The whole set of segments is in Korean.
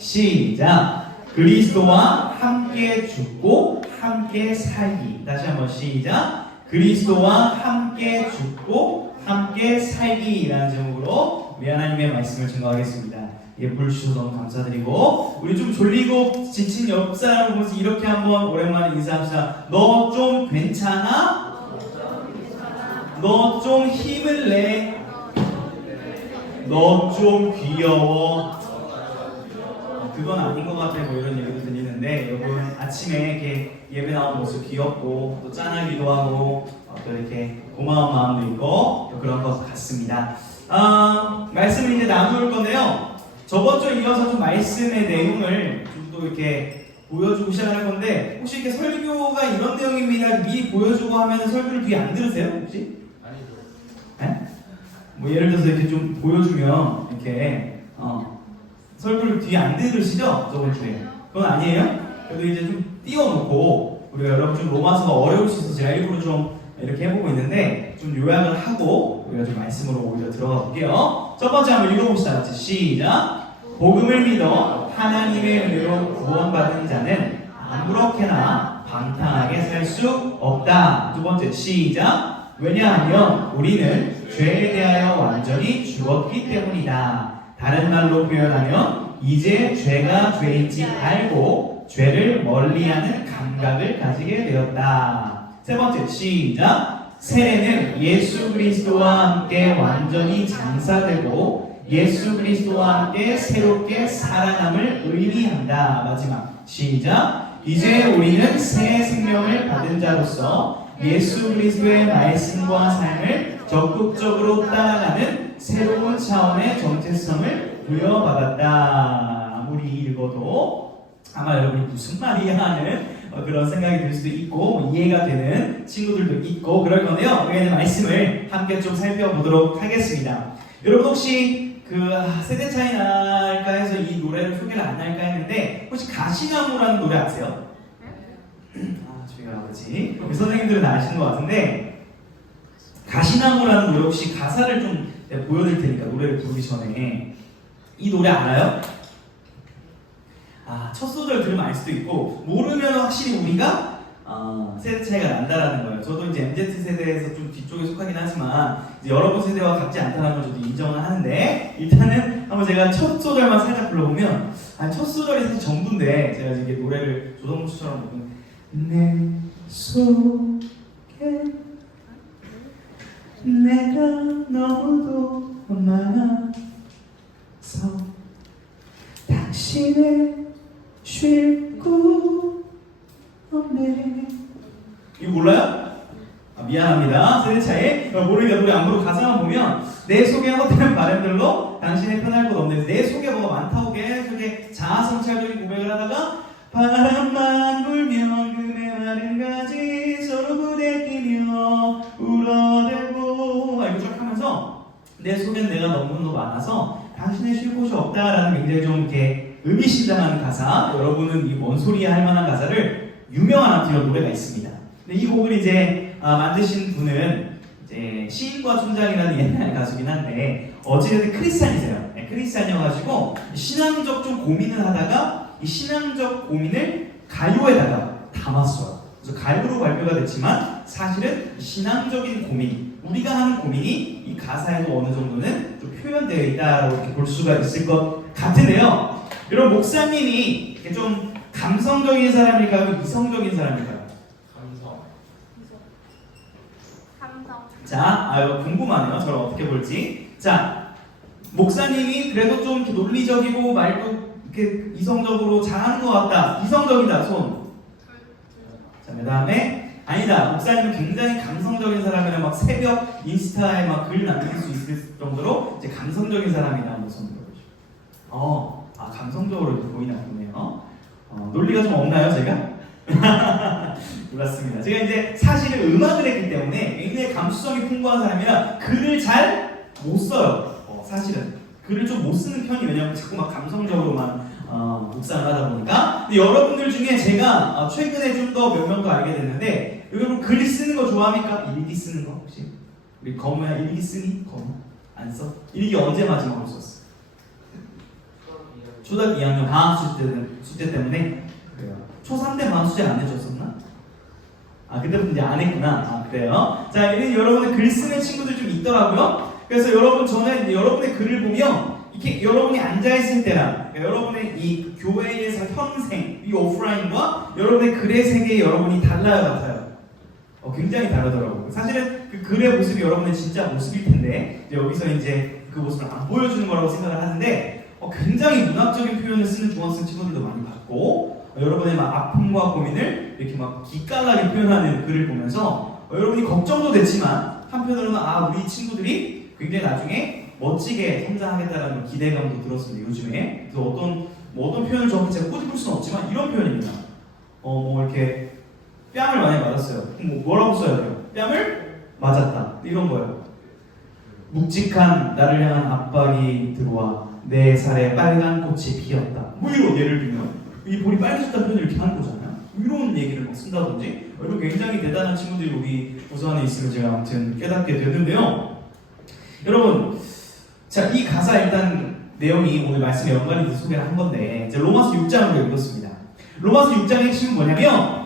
시작. 그리스도와 함께 죽고 함께 살기. 다시 한번 시작. 그리스도와 함께 죽고 함께 살기라는 제목으로 우리 하나님의 말씀을 증거하겠습니다. 예, 볼 주셔서 너무 감사드리고 우리 좀 졸리고 지친 옆 사람을 보면서 이렇게 한번 오랜만에 인사합시다. 너 좀 괜찮아? 너 좀 힘을 내? 너 좀 귀여워? 어, 그건 아닌 것 같아 뭐 이런 얘기도 들리는데 여러분 아침에 이렇게 예배 나온 모습 귀엽고 또 짠하기도 하고 어, 또 이렇게 고마운 마음도 있고 그런 것 같습니다. 아, 말씀을 이제 나눌 건데요. 저번 주에 이어서 좀 말씀의 내용을 좀 또 이렇게 보여주고 시작할 건데 혹시 이렇게 설교가 이런 내용입니다 미리 보여주고 하면 설교를 뒤에 안 들으세요 혹시? 네? 뭐 예를 들어서 이렇게 좀 보여주면 이렇게 어, 설교를 뒤에 안 들으시죠? 저번 주에. 그건 아니에요? 그래도 이제 좀 띄워놓고 우리가 여러분 좀 로마서가 어려울 수 있어서 제가 일부러 좀 이렇게 해보고 있는데 좀 요약을 하고 우리가 좀 말씀으로 오히려 들어가 볼게요. 첫 번째 한번 읽어봅시다. 같이 시작. 복음을 믿어 하나님의 은혜로 구원받은 자는 아무렇게나 방탕하게 살 수 없다. 두 번째 시작. 왜냐하면 우리는 죄에 대하여 완전히 죽었기 때문이다. 다른 말로 표현하면 이제 죄가 죄인지 알고 죄를 멀리하는 감각을 가지게 되었다. 세 번째 시작. 세례는 예수 그리스도와 함께 완전히 장사되고 예수 그리스도와 함께 새롭게 살아남을 의미한다. 마지막 시작. 이제 우리는 새 생명을 받은 자로서 예수 그리스도의 말씀과 삶을 적극적으로 따라가는 새로운 차원의 정체성을 부여받았다. 아무리 읽어도 아마 여러분이 무슨 말이야 하는 어, 그런 생각이 들 수도 있고 뭐 이해가 되는 친구들도 있고 그럴 건데요. 우리가 말씀을 함께 좀 살펴보도록 하겠습니다. 여러분 혹시 그 아, 세대 차이 날까 해서 이 노래를 소개를 안 할까 했는데 혹시 가시나무라는 노래 아세요? 아, 저희가 아버지. 우리 선생님들은 아시는 것 같은데, 가시나무라는 노래 혹시 가사를 좀 보여드릴 테니까, 노래를 부르기 전에. 이 노래 알아요? 아, 첫 소절 들으면 알 수도 있고, 모르면 확실히 우리가 어, 세대 차이가 난다라는 거예요. 저도 이제 MZ 세대에서 좀 뒤쪽에 속하긴 하지만, 이제 여러분 세대와 같지 않다는 걸 저도 인정을 하는데, 일단은 한번 제가 첫 소절만 살짝 불러보면, 아니, 첫 소절이 사실 전부인데, 제가 이게 노래를 조성모 씨처럼 부르면, 내 속에 내가 너무도 많아서 당신을 쉴곳 없네. 이거 몰라요? 아, 미안합니다. 세대 차이 어, 모르니까 노래 안 부르고 가사만 보면 내 속에 헛되는 바람들로 당신의 편할 곳 없네. 내 속에 뭐가 많다고 계속 자아성찰적인 고백을 하다가 바람만 불면 그의 마른 가지 내 속엔 내가 너무도 많아서 당신의 쉴 곳이 없다라는 굉장히 좀 이렇게 의미심장한 가사 여러분은 이 뭔 소리야 할 만한 가사를 유명한 아티어 노래가 있습니다 근데 이 곡을 이제 아, 만드신 분은 이제 시인과 촌장이라는 옛날 가수긴 한데 어찌됐든 크리스찬이세요 네, 크리스찬이어가지고 신앙적 좀 고민을 하다가 이 신앙적 고민을 가요에다가 담았어요. 그래서 가요로 발표가 됐지만 사실은 신앙적인 고민, 우리가 하는 고민이 이 가사에도 어느 정도는 좀 표현되어 있다라고 이렇게 볼 수가 있을 것 같은데요. 여러분 목사님이 좀 감성적인 사람일까요? 이성적인 사람일까요? 감성. 삼성. 자, 아유 궁금하네요. 저를 어떻게 볼지. 자, 목사님이 그래도 좀 이렇게 논리적이고 말도 이렇게 이성적으로 잘하는 것 같다. 이성적이다. 손. 자, 그 다음에 아니다. 목사님은 굉장히 감성적인 사람이라 막 새벽 인스타에 막 글 남길 수 있을 정도로 이제 감성적인. 한번 손 들어보시죠. 어, 아 감성적으로 보이나 보네요. 어, 논리가 좀 없나요, 제가? 몰랐습니다. 제가 이제 사실은 음악을 했기 때문에 굉장히 감수성이 풍부한 사람이라 글을 잘 못 써요. 어, 사실은 글을 좀 못 쓰는 편이 왜냐면 자꾸 막 감성적으로만 어, 묵상을 하다 보니까. 근데 여러분들 중에 제가 어, 최근에 좀 더 몇 명 더 알게 됐는데 여러분 글 쓰는 거 좋아합니까? 일기 쓰는 거 혹시? 우리 거무야 일기 쓰니? 거무? 안 써? 일기 언제 마지막으로 썼어? 초등학교 2학년 방학 숙제, 숙제 때문에 그래요. 초3 때 방학 숙제 안 해줬었나? 아 그때부터 이제 안 했구나. 아 그래요. 자 이는 여러분의 글 쓰는 친구들 좀 있더라고요. 그래서 여러분 저는 여러분의 글을 보면 이렇게 여러분이 앉아 있을 때랑 그러니까 여러분의 이 교회에서 현생 이 오프라인과 여러분의 글의 세계 여러분이 달라요 같아요. 어, 굉장히 다르더라고요. 사실은 그 글의 모습이 여러분의 진짜 모습일 텐데 이제 여기서 이제 그 모습을 안 보여주는 거라고 생각을 하는데 어, 굉장히 문학적인 표현을 쓰는 중학생 친구들도 많이 봤고 어, 여러분의 막 아픔과 고민을 이렇게 막 기깔나게 표현하는 글을 보면서 어, 여러분이 걱정도 됐지만 한편으로는 아 우리 친구들이 굉장히 나중에 멋지게 성장하겠다라는 기대감도 들었습니다 요즘에 그래서 어떤 뭐 어떤 표현을 정확히 제가 꼬집을 수는 없지만 이런 표현입니다 어 뭐 이렇게 뺨을 많이 맞았어요. 뭐 뭐라고 써야 돼요? 뺨을 맞았다. 이런 거예요 묵직한 나를 향한 압박이 들어와 내 살에 빨간 꽃이 피었다. 뭐 이런 예를 들면 이 볼이 빨개졌다는 표현을 이렇게 하는 거잖아요. 이런 얘기를 막 쓴다든지 어, 이런 굉장히 대단한 친구들이 여기 부서 안에 있으면 제가 아무튼 깨닫게 되는데요. 여러분 자, 이 가사 일단 내용이 오늘 말씀에 연관이 돼서 소개를 한 건데 이제 로마서 6장으로 읽었습니다. 로마서 6장의 핵심은 뭐냐면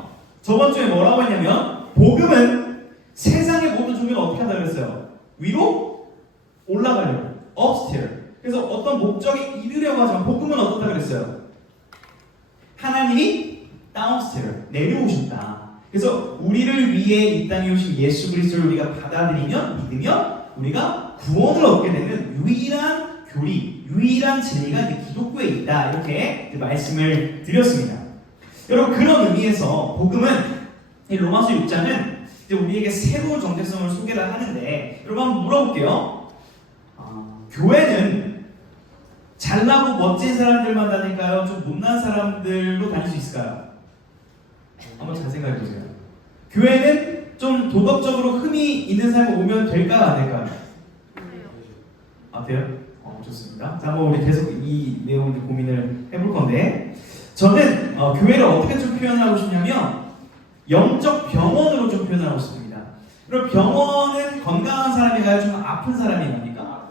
저번 주에 뭐라고 했냐면 복음은 세상의 모든 종교는 어떻게 한다 그랬어요? 위로 올라가려고 upstairs. 그래서 어떤 목적에 이르려고 하지만 복음은 어떻다 그랬어요? 하나님이 downstairs 내려오셨다. 그래서 우리를 위해 이 땅에 오신 예수 그리스도를 우리가 받아들이면 믿으면 우리가 구원을 얻게 되는 유일한 교리, 유일한 진리가 기독교에 있다 이렇게 말씀을 드렸습니다. 여러분 그런 의미에서 복음은 이 로마서 6장은 이제 우리에게 새로운 정체성을 소개를 하는데 여러분 한번 물어볼게요. 어, 교회는 잘나고 멋진 사람들만 다닐까요? 좀 못난 사람들도 다닐 수 있을까요? 한번 잘 생각해 보세요. 교회는 좀 도덕적으로 흠이 있는 사람이 오면 될까 안 될까요? 아 돼요? 어, 좋습니다. 자, 한번 우리 계속 이 내용을 고민을 해볼 건데 저는 어, 교회를 어떻게 좀 표현하고 싶냐면 영적 병원으로 좀 표현하고 싶습니다. 그럼 병원은 건강한 사람이 가요? 좀 아픈 사람이 갑니까?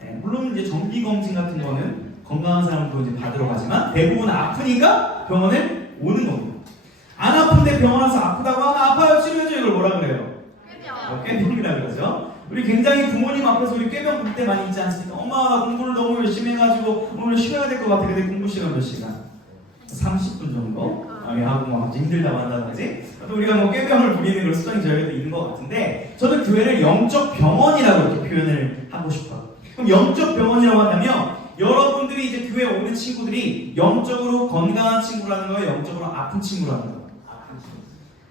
네, 물론 이제 정기 검진 같은 거는 건강한 사람도 이제 받으러 가지만 대부분 아프니까 병원을 오는 겁니다. 안 아픈데 병원 와서 아프다고 하면 아파요 치료해줘 이걸 뭐라 그래요? 어, 꾀병이라 그러죠. 우리 굉장히 부모님 앞에서 우리 꾀병 볼 때 많이 있지 않습니까? 엄마 나 공부를 너무 열심히 해가지고 오늘 쉬어야 될 것 같아. 근데 공부 시간 몇 시간? 30분 정도? 아니 하고 뭐 아주 힘들다고 한다든지 또 우리가 뭐 꾀병을 부리는 그런 습관이 저희에도 있는 것 같은데 저는 교회를 영적 병원이라고 이렇게 표현을 하고 싶어요. 그럼 영적 병원이라고 한다면 여러분들이 이제 교회 오는 친구들이 영적으로 건강한 친구라는 거예요? 영적으로 아픈 친구라는 거예요?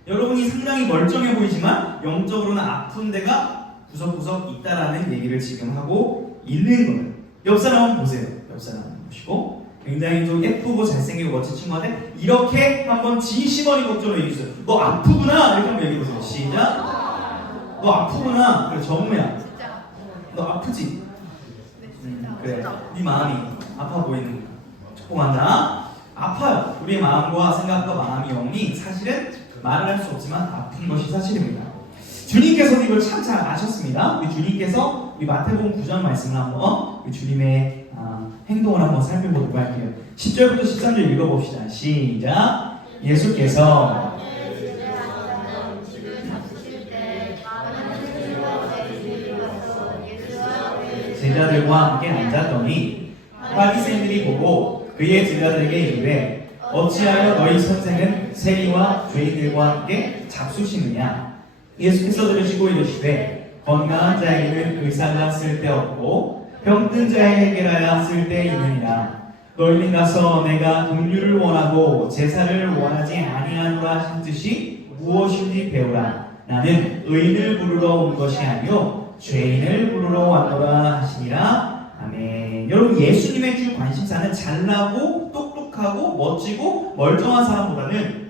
여러분이 상당히 멀쩡해 보이지만 영적으로는 아픈 데가 구석구석 있다라는 얘기를 지금 하고 있는 거예요. 옆 사람 한번 보세요. 옆 사람 한번 보시고 굉장히 좀 예쁘고 잘생기고 멋진 친구한테 이렇게 한번 진심 어린 걱정을 얘기해 주세요. 너 아프구나 이렇게 한번 얘기해 보세요. 시작. 너 아프구나. 그래 정우야. 너 아프지? 음, 그래. 네 마음이 아파 보이는 촉봉한다. 아파요. 우리의 마음과 생각과 마음이 영이 사실은 말을 할 수 없지만 아픈 것이 사실입니다. 주님께서도 이걸 참 잘 아셨습니다. 우리 주님께서 우리 마태복음 9장 말씀을 한번 우리 주님의 아, 행동을 한번 살펴보도록 할게요. 10절부터 13절 읽어봅시다. 시작. 예수께서 제자들과 함께 앉았더니 바리새인들이 보고 그의 제자들에게 이르되 어찌하여 너희 선생은 세리와 죄인들과 함께 잡수시느냐 예수께서 들으시고 이르시되 건강한 자에게는 의사가 쓸데없고 병든 자에게 해결하여 쓸데있느니라. 너희는 가서 내가 긍휼을 원하고 제사를 원하지 아니하노라 하신 뜻이 무엇인지 배우라. 나는 의인을 부르러 온 것이 아니요 죄인을 부르러 왔노라 하시니라. 아멘. 여러분 예수님의 주 관심사는 잘나고 똑똑하고 멋지고 멀쩡한 사람보다는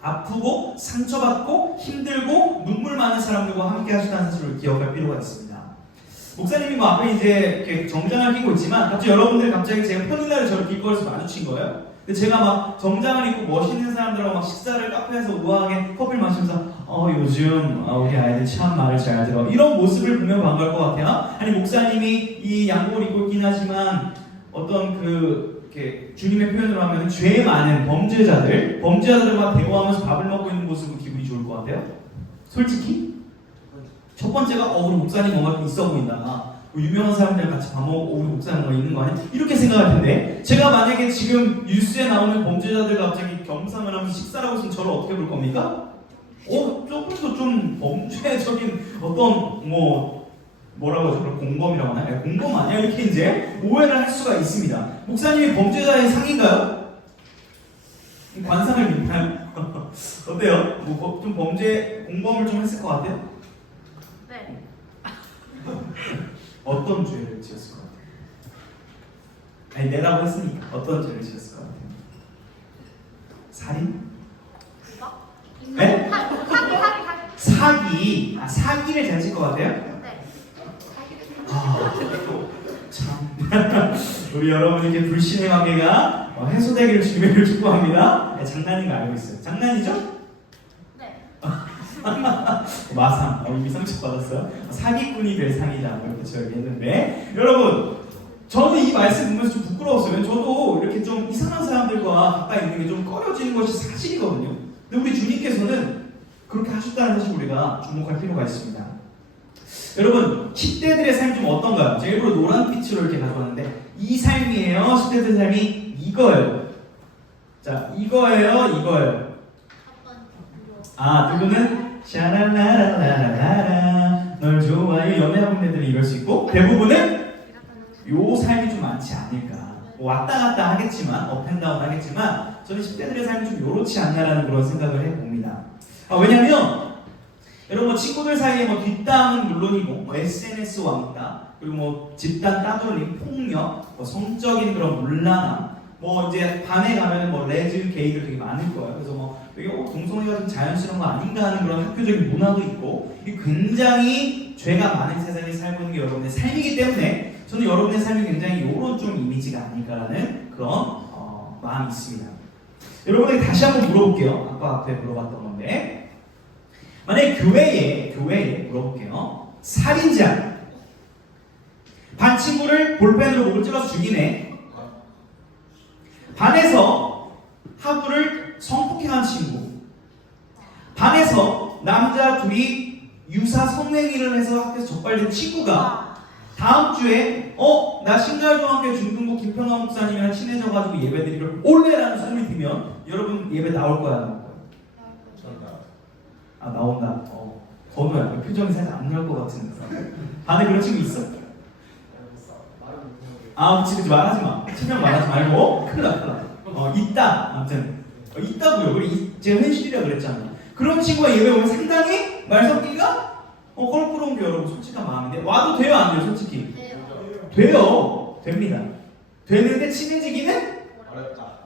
아프고 상처받고 힘들고 눈물 많은 사람들과 함께 하시다는 사실을 기억할 필요가 있습니다. 목사님이 뭐 앞에 이제 이렇게 정장을 끼고 있지만 갑자기 여러분들이 갑자기 제가 평일날에 저를 길거리에서 마주친 거예요. 근데 제가 막 정장을 입고 멋있는 사람들하고 막 식사를 카페에서 우아하게 커피를 마시면서 어 요즘 아, 우리 아이들 참 말을 잘 들어 이런 모습을 보면 반가울 것 같아요. 아니 목사님이 이 양복을 입고 있긴 하지만 어떤 그 이렇게 주님의 표현으로 하면 죄 많은 범죄자들, 범죄자들과 대화하면서 밥을 먹고 있는 모습은 기분이 좋을 것 같아요? 솔직히? 첫 번째가 어 우리 목사님 뭔가 좀 있어 보인다. 뭐 유명한 사람들 같이 밥 먹고 우리 목사님 뭔가 있는 거 아니야? 이렇게 생각할 텐데 제가 만약에 지금 뉴스에 나오는 범죄자들 갑자기 겸상을 하면서 식사를 하고 있으면 저를 어떻게 볼 겁니까? 어 조금 더 좀 범죄적인 어떤 뭐 뭐라고 하죠? 그걸 공범이라고 하나요? 공범 아니야? 이렇게 이제 오해를 할 수가 있습니다. 목사님이 범죄자의 상인가요? 관상을 믿나요? 어때요? 뭐 좀 범죄 공범을 좀 했을 것 같아요? 네. 어떤 죄를 지었을 것 같아요? 아니 내라고 했으니까 어떤 죄를 지었을 것 같아요? 살인? 네? 사기, 사기, 사기, 사기. 아 사기를 잘칠것 같아요? 네. 아, 참 우리 여러분에게 불신의 관계가 어, 해소되기를 주님을 축복합니다. 네, 장난인 거 알고 있어요. 장난이죠? 네. 마상 어, 이미 상처 받았어요. 사기꾼이 될 상이다 뭐 이렇게 저 얘기했는데 여러분 저는 이 말씀 보면서 좀 부끄러웠어요. 저도 이렇게 좀 이상한 사람들과 가까이 있는 게 좀 꺼려지는 것이 사실이거든요. 근데 우리 주님께서는 그렇게 하셨다는 사실 우리가 주목할 필요가 있습니다. 여러분 10대들의 삶이 좀 어떤가요? 제가 일부러 노란 빛으로 이렇게 가져왔는데 이 삶이에요. 10대들 삶이 이거예요. 자 이거예요. 이거예요. 아, 두 분은 샤랄라라라라라. 널 좋아요 연애하는 애들이 이럴 수 있고 대부분은 요 삶이 좀 많지 않을까. 뭐 왔다 갔다 하겠지만 업앤다운 하겠지만 저는 10대들의 삶이 좀 요렇지 않나라는 그런 생각을 해봅니다. 아, 왜냐면 여러분 뭐 친구들 사이에 뭐 뒷담은 물론이고 뭐 SNS 왕따 그리고 뭐 집단 따돌림 폭력 뭐 성적인 그런 문란함 뭐 이제 반에 가면은 뭐 레즈 게이들 되게 많을 거예요 그래서 뭐 이게 어, 동성애가 좀 자연스러운 거 아닌가 하는 그런 학교적인 문화도 있고 굉장히 죄가 많은 세상에 살고 있는 게 여러분의 삶이기 때문에 저는 여러분의 삶이 굉장히 요런 좀 이미지가 아닐까라는 그런 어, 마음이 있습니다. 여러분에게 다시 한번 물어볼게요. 아까 앞에 물어봤던 건데 만약에 교회에 교회에 물어볼게요. 살인자 반 친구를 볼펜으로 목을 찔러서 죽이네. 반에서 하부를 성폭행한 친구. 반에서 남자 둘이 유사 성행위를 해서 학교에서 적발된 친구가 다음 주에 어? 나 신갈중학교 중등부 김평화 목사님이랑 친해져가지고 예배드리러 올래라는 소문이 들면 여러분 예배 나올 거야 안 나올 거야? 아 나온다 어 건우야 너 표정이 살짝 안 나올 것 같은 반에 그런 친구 있어? 아 그치 그치 말하지 마. 친명 말하지 말고. 큰일 나 큰일 나어 있다. 아무튼. 어, 있다고요. 우리 이- 제가 현실이라 그랬잖아요. 그런 친구가 예배 오면 상당히 말 섞기가 어 껄끄러운 게 여러분. 솔직한 마음인데. 와도 돼요? 안 돼요? 솔직히. 네. 돼요. 됩니다. 되는데 친해지기는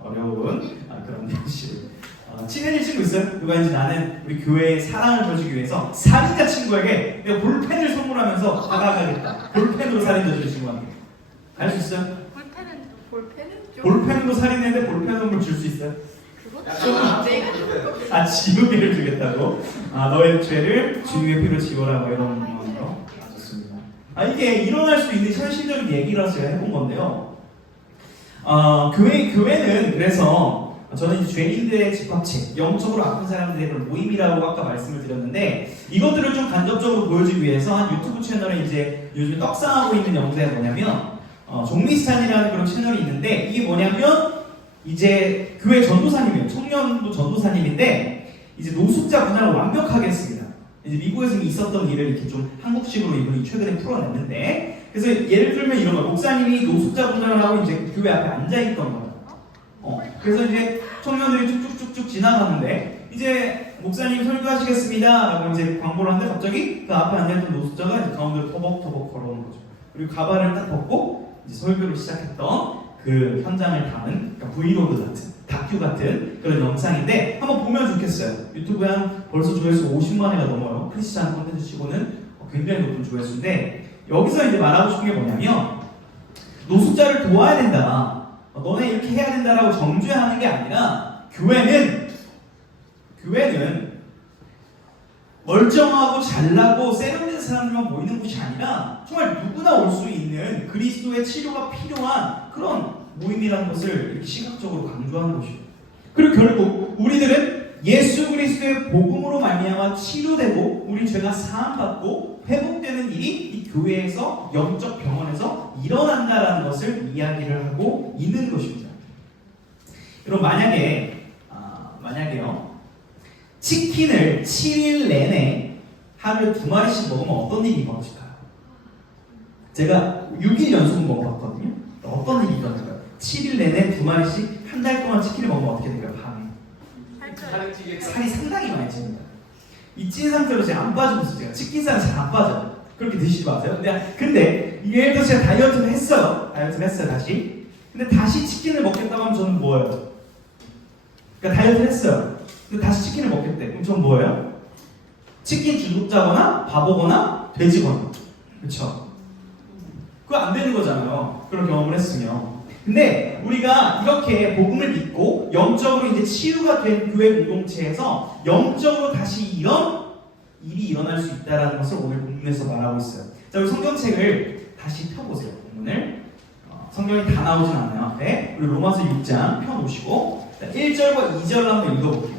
어려운 아, 그런 현실. 어, 친해질 친구 있어요? 누가 이제 나는 우리 교회의 사랑을 보여주기 위해서 살인자 친구에게 내가 볼펜을 선물하면서 다가가겠다. 볼펜으로 살인 저지른 친구한테 할 수 있어요? 볼펜은 좀 볼펜은 좀 볼펜으로 살인했는데 볼펜 선물 줄 수 있어요? 내가 아 지우개를 주겠다고? 아 너의 죄를 주님의 피로 지워라 뭐 이런 마음으로 아 좋습니다 아 이게 일어날 수 있는 현실적인 얘기라서 제가 해본 건데요 어, 교회, 교회는 그래서 저는 이제 죄인들의 집합체, 영적으로 아픈 사람들의 그런 모임이라고 아까 말씀을 드렸는데 이것들을 좀 간접적으로 보여주기 위해서 한 유튜브 채널에 이제 요즘 떡상하고 있는 영상이 뭐냐면 어, 종미스탄이라는 그런 채널이 있는데 이게 뭐냐면 이제 교회 전도사님이에요. 청년도 전도사님인데 이제 노숙자 문화를 완벽하게 했습니다. 이제 미국에서 있었던 일을 이렇게 좀 한국식으로 이분이 최근에 풀어냈는데 그래서 예를 들면 이런 거 목사님이 노숙자 분장을 하고 이제 교회 앞에 앉아 있던 거예요. 어, 그래서 이제 청년들이 쭉쭉쭉쭉 지나가는데 이제 목사님 설교하시겠습니다라고 이제 광고를 하는데 갑자기 그 앞에 앉아있던 노숙자가 이제 가운데로 터벅터벅 걸어오는 거죠. 그리고 가발을 딱 벗고 설교를 시작했던 그 현장을 담은 그러니까 브이로그 같은 다큐 같은 그런 영상인데 한번 보면 좋겠어요. 유튜브에 한 벌써 조회수 50만 회가 넘어요. 크리스찬 콘텐츠 치고는 굉장히 높은 조회수인데 여기서 이제 말하고 싶은 게 뭐냐면 노숙자를 도와야 된다. 어, 너네 이렇게 해야 된다라고 정죄하는 게 아니라 교회는 교회는 멀쩡하고 잘나고 세련된 사람들만 모이는 곳이 아니라 정말 누구나 올 수 있는 그리스도의 치료가 필요한 그런 모임이라는 것을 이렇게 시각적으로 강조하는 것이죠. 그리고 결국 우리들은 예수 그리스도의 복음으로 말미암아 치료되고 우리 죄가 사함받고 회복되는 일이 이 교회에서 영적 병원에서 일어난다라는 것을 이야기를 하고 있는 것입니다. 여러분 만약에 아, 만약에요 치킨을 7일 내내 하루에 두 마리씩 먹으면 어떤 일이 벌어질까요? 제가 6일 연속 먹어봤거든요. 어떤 일이 일어날까요? 7일 내내 두 마리씩 한 달 동안 치킨을 먹으면 어떻게 될까요? 밤에 살쪄요. 살이 상당히 많이 찝니다. 이 찐 상태로 제가 안 빠지면서 제가 치킨 살이 잘안 빠져요. 그렇게 드시지 마세요. 근데, 근데 예를 들어서 제가 다이어트를 했어요. 다이어트를 했어요 다시. 근데 다시 치킨을 먹겠다고 하면 저는 뭐예요? 그러니까 다이어트를 했어요. 근데 다시 치킨을 먹겠대. 그럼 저는 뭐예요? 치킨 중독자거나 바보거나 돼지거나. 그렇죠? 그거 안 되는 거잖아요. 그런 경험을 했으면. 근데 우리가 이렇게 복음을 믿고 영적으로 이제 치유가 된 교회 공동체에서 영적으로 다시 이런 일이 일어날 수 있다는 것을 오늘 본문에서 말하고 있어요. 자, 우리 성경책을 다시 펴보세요. 본문을. 어, 성경이 다 나오진 않아요. 앞에. 우리 로마서 6장 펴놓으시고 1절과 2절을 한번 읽어볼게요.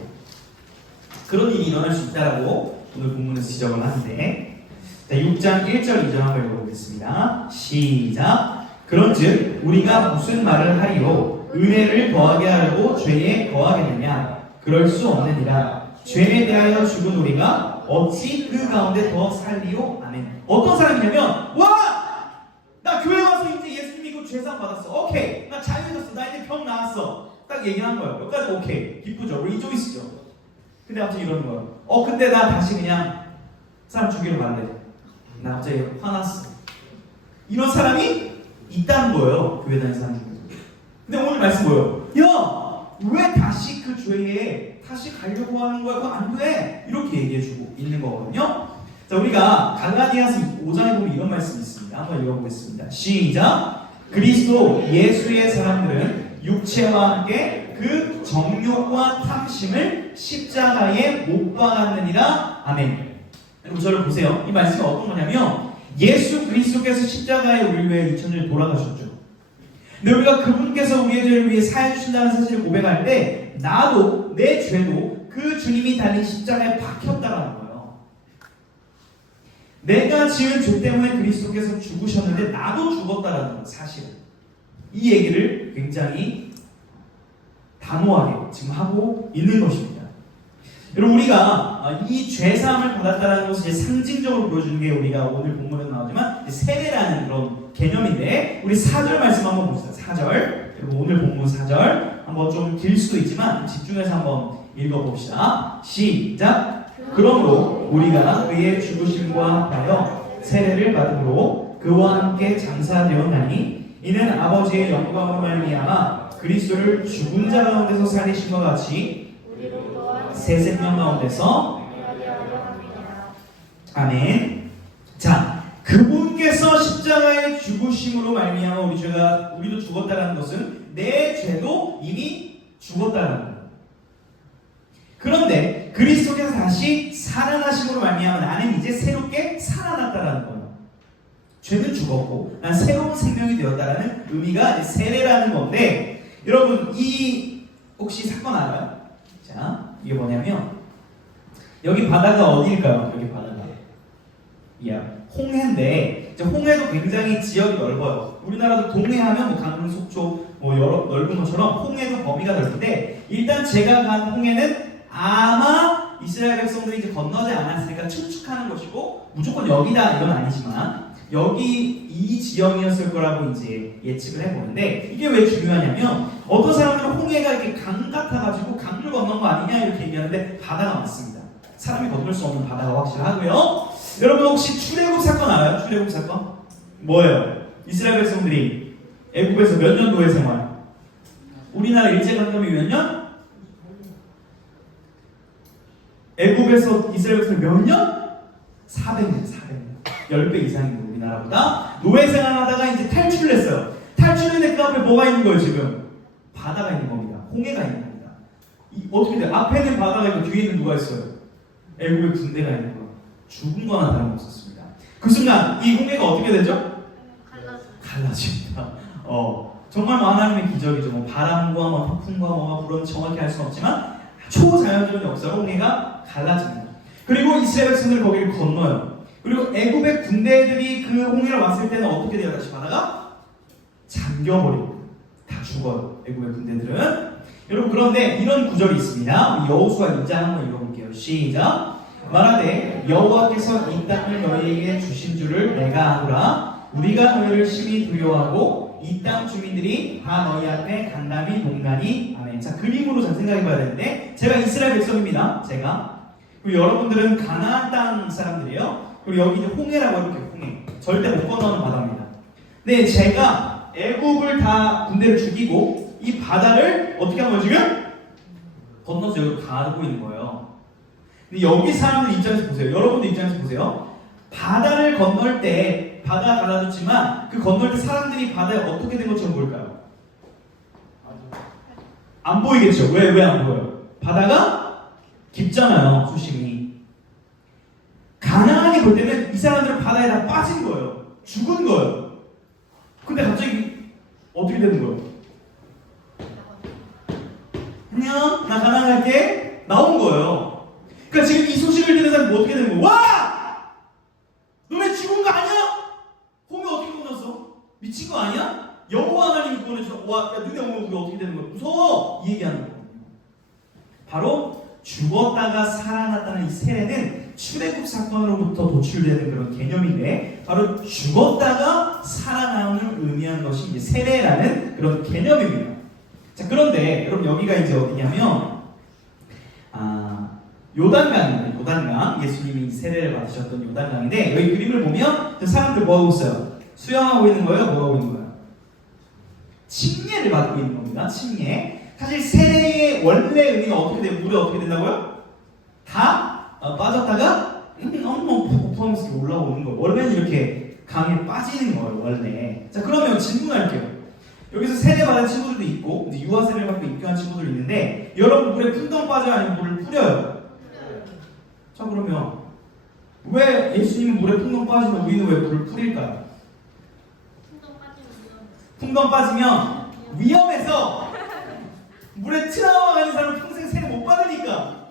그런 일이 일어날 수 있다라고 오늘 본문에서 지적을 하는데 자, 6장 1절 2절 한번 읽어보겠습니다. 시작. 그런즉 우리가 무슨 말을 하리요? 은혜를 더하게 하려고 죄에 거하겠느냐? 그럴 수 없느니라. 죄에 대하여 죽은 우리가 어찌 그 가운데 더 살리요? 아멘. 어떤 사람이냐면 와! 나 교회 와서 이제 예수 믿고 죄상 받았어. 오케이. 나 자유해졌어. 나 이제 병 나았어. 딱 얘기한 거예요. 여기까지 오케이. 기쁘죠? 리조이스죠 근데 갑자기 이러는 거예요 어 근데 나 다시 그냥 사람 죽이러 갈래 나 갑자기 화났어 이런 사람이 있다는 거예요. 교회 다니는 사람 중에서. 근데 오늘 말씀 뭐예요? 야! 왜 다시 그 죄에 다시 가려고 하는 거야? 그거 안 돼! 이렇게 얘기해주고 있는 거거든요. 자, 우리가 갈라디아서 5장에 보면 이런 말씀이 있습니다. 한번 읽어보겠습니다. 시작! 그리스도 예수의 사람들은 육체와 함께 그 정욕과 탐심을 십자가에 못 박았느니라. 아멘. 여러분 저를 보세요. 이 말씀이 어떤 거냐면 예수 그리스도께서 십자가에 우리 위해 2000년 돌아가셨죠. 근데 우리가 그분께서 우리의 죄를 위해 사해 주신다는 사실을 고백할 때 나도 내 죄도 그 주님이 달린 십자가에 박혔다라는 거예요. 내가 지은 죄 때문에 그리스도께서 죽으셨는데 나도 죽었다라는 거 사실은 이 얘기를 굉장히 단호하게 지금 하고 있는 것입니다. 여러분 우리가 이 죄사함을 받았다는 것을 이제 상징적으로 보여주는 게 우리가 오늘 본문에 나오지만 세례라는 그런 개념인데 우리 4절 말씀 한번 봅시다. 4절 여러분 오늘 본문 4절 한번 좀 길 수도 있지만 집중해서 한번 읽어봅시다. 시작. 그러므로 우리가 그의 죽으심과 합하여 세례를 받음으로 그와 함께 장사되었나니 이는 아버지의 영광으로 말미암아 그리스도를 죽은 자 가운데서 살리신 것 같이 새 생명 가운데서 아멘. 자, 그분께서 십자가의 죽으심으로 말미암아 우리 죄가 우리도 죽었다라는 것은 내 죄도 이미 죽었다라는 거예요. 그런데 그리스도께서 다시 살아나심으로 말미암아 나는 이제 새롭게 살아났다라는 거예요. 죄는 죽었고 난 새로운 생명이 되었다라는 의미가 세례라는 건데 여러분 이 혹시 사건 알아요? 자, 이게 뭐냐면 여기 바다가 어디일까요? 여기 바다가 야 홍해인데 이제 홍해도 굉장히 지역이 넓어요. 우리나라도 동해하면 뭐 강릉, 속초 뭐 여러 넓은 것처럼 홍해도 범위가 넓은데 일단 제가 간 홍해는 아마 이스라엘 백성들이 이제 건너지 않았으니까 추측하는 것이고 무조건 여기다 이건 아니지만 여기 이 지형이었을 거라고 이제 예측을 해보는데 이게 왜 중요하냐면 어떤 사람들은 홍해가 이렇게 강 같아가지고 강을 건넌 거 아니냐 이렇게 얘기하는데 바다가 맞습니다. 사람이 건널 수 없는 바다가 확실하고요. 여러분 혹시 출애굽 사건 알아요? 출애굽 사건? 뭐예요? 이스라엘 백성들이 애굽에서 몇 년 노예 생활? 우리나라 일제강점기 몇 년? 애굽에서 이스라엘 백성들 몇 년? 400년, 400년. 10배 이상인 우리나라보다 노예 생활하다가 이제 탈출을 했어요. 탈출했는데 그 앞에 뭐가 있는 거예요, 지금? 바다가 있는 겁니다. 홍해가 있는 겁니다. 이, 어떻게 돼? 앞에는 바다가 있고 뒤에 있는 누가 있어요? 애굽의 군대가 있는 거예요. 죽은 거나 다름없었습니다. 그 순간 이 홍해가 어떻게 되죠? 갈라집니다. 어, 정말 뭐 하나님의 기적이죠. 뭐 바람과 뭐 폭풍과 뭐가 불어는 정확히 알 수는 없지만 초자연적인 역사로 홍해가 갈라집니다. 그리고 이스라엘 백성들 거기를 건너요. 그리고 애굽의 군대들이 그 홍해를 왔을 때는 어떻게 돼요? 다시 바다가 잠겨버리고 다 죽어요. 애굽의 군대들은. 여러분 그런데 이런 구절이 있습니다. 여호수아 2장 한번 읽어볼게요. 시작. 말하되 여호와께서 이 땅을 너희에게 주신 줄을 내가 아노라. 우리가 너희를 심히 두려워하고 이 땅 주민들이 다 너희 앞에 강남이 동간이 아멘. 자 그림으로 잘 생각해봐야 되는데 제가 이스라엘 백성입니다. 제가 그리고 여러분들은 가나안 땅 사람들이에요. 그리고 여기 이제 홍해라고 이렇게 홍해. 절대 못 건너는 바다입니다. 근데 제가 애굽을 다 군대를 죽이고 이 바다를 어떻게 한 거예요 지금? 건너서 여기 가고 있는 거예요. 근데 여기 사람들 입장에서 보세요. 여러분들 입장에서 보세요. 바다를 건널 때 바다 갈라졌지만 그 건널 때 사람들이 바다에 어떻게 된 것처럼 보일까요? 안 보이겠죠. 왜 왜 안 보여요? 바다가 깊잖아요. 수심이. 가나안이 볼 때는 이 사람들은 바다에 다 빠진 거예요. 죽은 거예요. 근데 갑자기 어떻게 되는 거예요? 안녕, 나 가나안 갈게. 나온 거예요. 그러니까 지금 이 소식을 듣는 사람이 어떻게 되는 거예요? 와! 너네 죽은 거 아니야? 홍해 어떻게 건넜어? 미친 거 아니야? 여호와 하나님이 구원해줘. 와, 야, 너네 오면 우리 어떻게 되는 거야? 무서워! 이 얘기하는 거예요. 바로 죽었다가 살아났다는 이 세례는 출애굽 사건으로부터 도출되는 그런 개념인데 바로 죽었다가 살아나오는 의미한 것이 이제 세례라는 그런 개념입니다. 자 그런데 여러분 여기가 이제 어디냐면 아 요단강입니다. 요단강 예수님이 세례를 받으셨던 요단강인데 여기 그림을 보면 그 사람들 뭐 하고 있어요? 수영하고 있는 거예요? 뭐 하고 있는 거예요? 침례를 받고 있는 겁니다. 침례. 사실 세례의 원래 의미가 어떻게 돼요? 물에 어떻게 된다고요? 다 어, 빠졌다가 음, 너무 폭포하면서 이렇게 올라오는 거예요. 원래는 이렇게 강에 빠지는 거예요. 원래. 자 그러면 질문할게요. 여기서 세례 받은 친구들도 있고 유아 세례를 받고 입교한 친구들 있는데 여러분 물에 풍덩 빠져요? 아니면 물을 뿌려요? 자 그러면 왜 예수님은 물에 풍덩 빠지면 우리는 왜 물을 뿌릴까요? 풍덩 빠지면 위험해서 물에 트라우마 가는 사람은 평생 세례 못 받으니까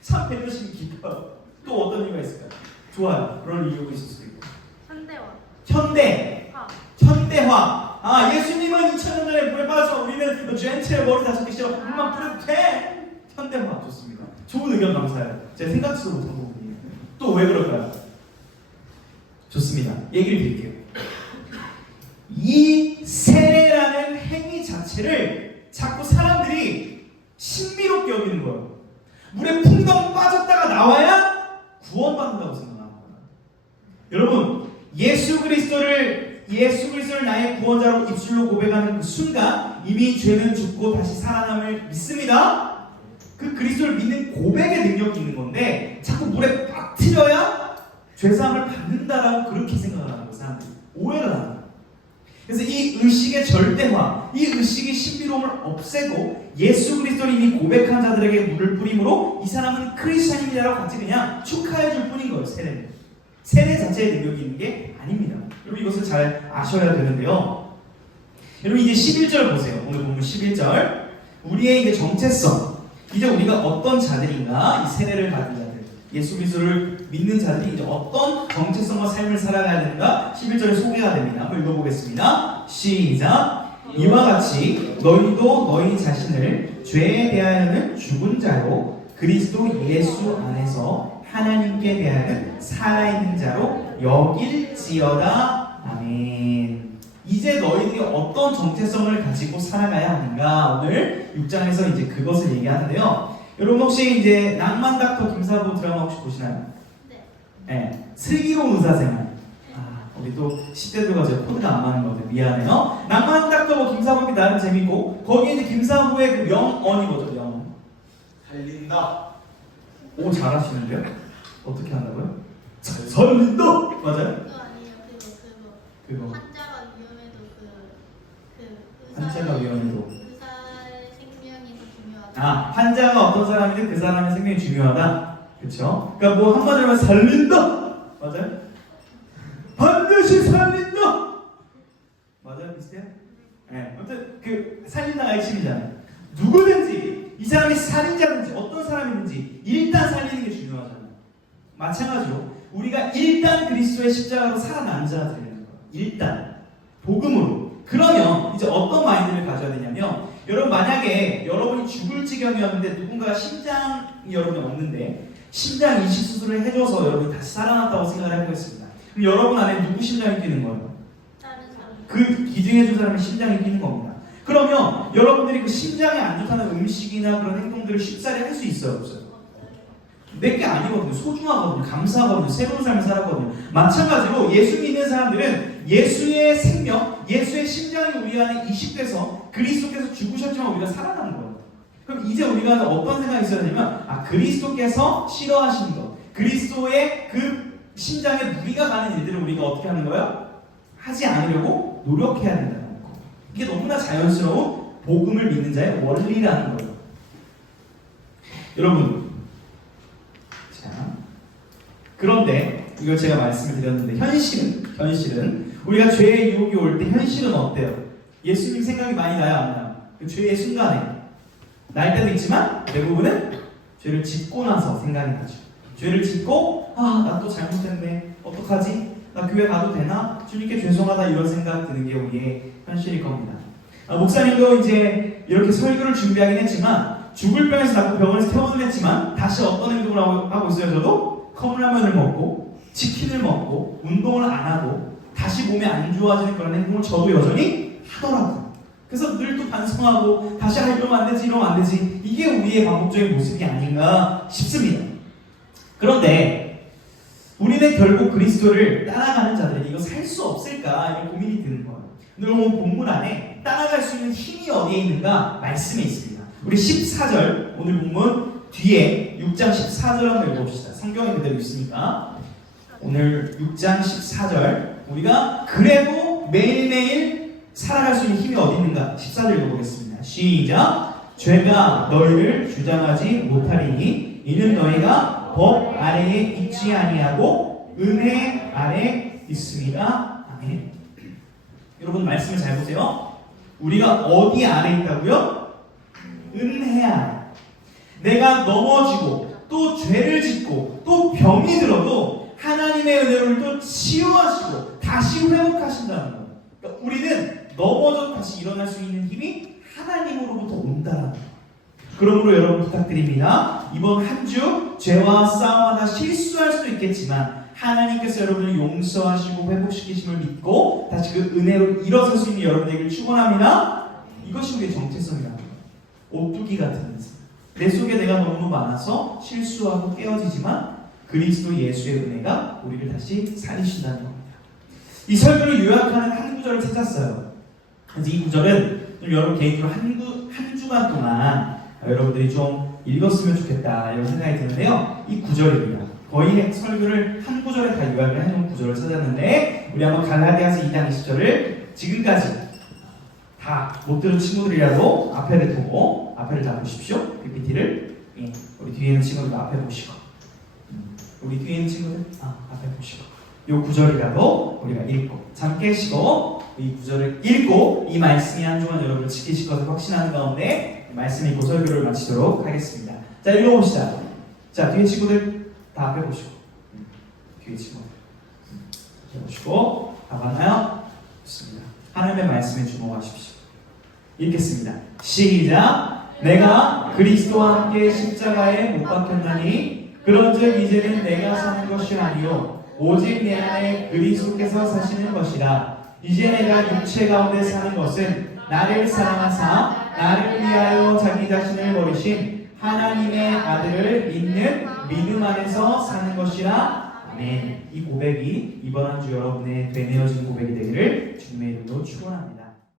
참 배려심이 깊어요. 또 어떤 이유가 있을까요? 좋아요. 그런 이유가 있을 수도 있고. 현대화, 현대, 화, 현대화. 아 예수님은 2000년 전에 물에 빠져 우리는 젠체에 머리 다쳤기 싫어 물만 뿌려도 돼. 현대화 좋습니다. 좋은 의견 감사해요. 제가 생각지도 못한 부분이에요. 또 왜 그럴까요? 좋습니다. 얘기를 드릴게요. 이 세례라는 행위 자체를 자꾸 사람들이 신비롭게 여기는 거예요. 물에 풍덩 빠졌다가 나와야 구원받는다고 거예요. 여러분, 예수 그리스도를 예수 그리스도를 나의 구원자로 입술로 고백하는 그 순간 이미 죄는 죽고 다시 살아남을 믿습니다. 그 그리스도를 믿는 고백의 능력이 있는 건데 자꾸 물에 빠뜨려야 죄사함을 받는다라고 그렇게 생각을 하는 거예요. 사람들이 오해를 하는 거예요. 그래서 이 의식의 절대화, 이 의식의 신비로움을 없애고 예수 그리스도를 이미 고백한 자들에게 물을 뿌림으로 이 사람은 크리스천입니다라고 같이 그냥 축하해 줄 뿐인 거예요. 세례는. 세례 자체의 능력이 있는 게 아닙니다. 여러분 이것을 잘 아셔야 되는데요. 여러분 이제 11절 보세요. 오늘 본문 11절. 우리의 이제 정체성. 이제 우리가 어떤 자들인가? 이 세례를 받은 자들. 예수 그리스도를 믿는 자들이 이제 어떤 정체성과 삶을 살아가야 되는가? 11절에 소개가 됩니다. 한번 읽어보겠습니다. 시작. 이와 같이 너희도 너희 자신을 죄에 대하여는 죽은 자로 그리스도 예수 안에서 하나님께 대하여는 살아있는 자로 여길지어다. 아멘. 이제 너희들이 어떤 정체성을 가지고 살아가야 하는가? 오늘 6장에서 이제 그것을 얘기하는데요. 여러분 혹시 이제 낭만 닥터 김사부 드라마 혹시 보시나요? 네, 네. 슬기로운 의사생활. 아, 우리 또 10대들과 제 코드가 안 맞는 거같요 미안해요. 낭만 닥터 김사부이 나름 재밌고 거기에 이제 김사부의 그 명언이 뭐죠? 명언. 달린다. 오 잘하시는데요? 어떻게 한다고요? 잘 살린다. 맞아요? 그거 아니에요. 그거 그거 그거 환자가 위험해도 그, 그 환자가 위험해도. 의사의 생명이 더 중요하다. 아 환자가 어떤 사람이든 그 사람의 생명이 중요하다. 그렇죠? 그러니까 뭐 한마디로 하면 살린다. 맞아요? 반드시 살린다. 맞아요, 비슷해요? 네. 가르침이잖아요. 누구든지 이 사람이 살인자든지 사람이든지 일단 살리는 게 중요하잖아요. 마찬가지로 우리가 일단 그리스도의 십자가로 살아난 자가 되는 거예요. 일단 복음으로. 그러면 이제 어떤 마인드를 가져야 되냐면 여러분 만약에 여러분이 죽을 지경이었는데 누군가가 심장이 여러분이 없는데 심장 이식 수술을 해줘서 여러분이 다시 살아났다고 생각을 해보겠습니다. 그럼 여러분 안에 누구 심장이 뛰는 거예요? 그 기증해준 사람의 심장이 뛰는 겁니다. 그러면 여러분들이 그 심장이 안 좋다는 음식이나 그런 행동들을 쉽사리 할 수 있어요, 없어요? 내게 아니거든요. 소중하거든요. 감사하거든요. 새로운 삶을 살았거든요. 마찬가지로 예수 믿는 사람들은 예수의 생명, 예수의 심장이 우리 안에 이식돼서 그리스도께서 죽으셨지만 우리가 살아나는 거예요. 그럼 이제 우리가 어떤 생각이 있어야 되냐면, 아, 그리스도께서 싫어하시는 것, 그리스도의 그 심장에 무리가 가는 일들을 우리가 어떻게 하는 거예요? 하지 않으려고 노력해야 된다는 거. 이게 너무나 자연스러운 복음을 믿는 자의 원리라는 거예요. 여러분, 자, 그런데 이걸 제가 말씀을 드렸는데 현실은 현실은 우리가 죄의 유혹이 올 때 현실은 어때요? 예수님 생각이 많이 나요, 안 나요? 그 죄의 순간에 날 때도 있지만 대부분은 죄를 짓고 나서 생각이 나죠. 죄를 짓고 아, 나 또 잘못했네. 어떡하지? 나 교회 가도 되나? 주님께 죄송하다 이런 생각 드는 게 우리의 현실일 겁니다. 아, 목사님도 이제 이렇게 설교를 준비하긴 했지만 죽을 병에서 낳고 병원에서 퇴원을 했지만 다시 어떤 행동을 하고, 하고 있어요 저도? 컵라면을 먹고 치킨을 먹고 운동을 안 하고 다시 몸이 안 좋아지는 그런 행동을 저도 여전히 하더라고요. 그래서 늘 또 반성하고 다시 아 이러면 안 되지 이러면 안 되지 이게 우리의 반복적인 모습이 아닌가 싶습니다. 그런데 우리는 결국 그리스도를 따라가는 자들이 이거 살 수 없을까 이런 고민이 드는 거예요. 오늘 본문 안에 따라갈 수 있는 힘이 어디에 있는가 말씀에 있습니다. 우리 14절 오늘 본문 뒤에 6장 14절 한번 읽어봅시다. 성경에 그대로 있으니까 오늘 6장 14절 우리가 그래도 매일매일 살아갈 수 있는 힘이 어디 있는가 14절 읽어보겠습니다. 시작 죄가 너희를 주장하지 못하리니 이는 너희가 법 아래에 있지 아니하고 은혜 아래 있습니다. 아멘. 여러분 말씀을 잘 보세요. 우리가 어디 아래 있다고요? 은혜 아래. 내가 넘어지고 또 죄를 짓고 또 병이 들어도 하나님의 은혜를 또 치유하시고 다시 회복하신다는 거예요. 그러니까 우리는 넘어져 다시 일어날 수 있는 힘이 하나님으로부터 온다는 거예요. 그러므로 여러분 부탁드립니다. 이번 한 주 죄와 싸움하다 실수할 수도 있겠지만 하나님께서 여러분을 용서하시고 회복시키심을 믿고 다시 그 은혜로 일어설 수 있는 여러분에게 축원합니다. 이것이 우리의 정체성이라는 거예요. 오뚜기 같은 인생. 내 속에 내가 너무 많아서 실수하고 깨어지지만 그리스도 예수의 은혜가 우리를 다시 살리신다는 겁니다. 이 설교를 요약하는 한 구절을 찾았어요. 이 구절은 좀 여러분 개인적으로 한, 구, 한 주간 동안 여러분들이 좀 읽었으면 좋겠다 이런 생각이 드는데요. 이 구절입니다. 거의 설교를 한 구절에 다 요약을 해놓은 구절을 찾았는데 우리 한번 갈라디아서 2장 20절을 지금까지 다 못 들은 친구들이라도 앞에를 보고 앞에를 잡으십시오. PPT를. 예, 우리 뒤에 있는 친구들 앞에 보시고. 음, 우리 뒤에 있는 친구들? 아 앞에 보시고. 이 구절이라도 우리가 읽고 잠 깨시고 이 구절을 읽고 이 말씀이 한 주간 여러분을 지키실 것을 확신하는 가운데 말씀 읽고 설교를 마치도록 하겠습니다. 자 읽어봅시다. 자 뒤에 친구들 다 앞에 보시고 음, 뒤에 음, 앞에 보시고 다 봤나요? 좋습니다. 하나님의 말씀에 주목하십시오. 읽겠습니다. 시작. 내가 그리스도와 함께 십자가에 못 박혔나니 그런즉 이제는 내가 사는 것이 아니요 오직 내 안에 그리스도께서 사시는 것이라. 이제 내가 육체 가운데 사는 것은 나를 사랑하사 나를 위하여 자기 자신을 버리신 하나님의 아들을 믿는 믿음 안에서 사는 것이라. 아멘. 이 고백이 이번 한 주 여러분의 되뇌어진 고백이 되기를 주님의 이름으로 축원합니다.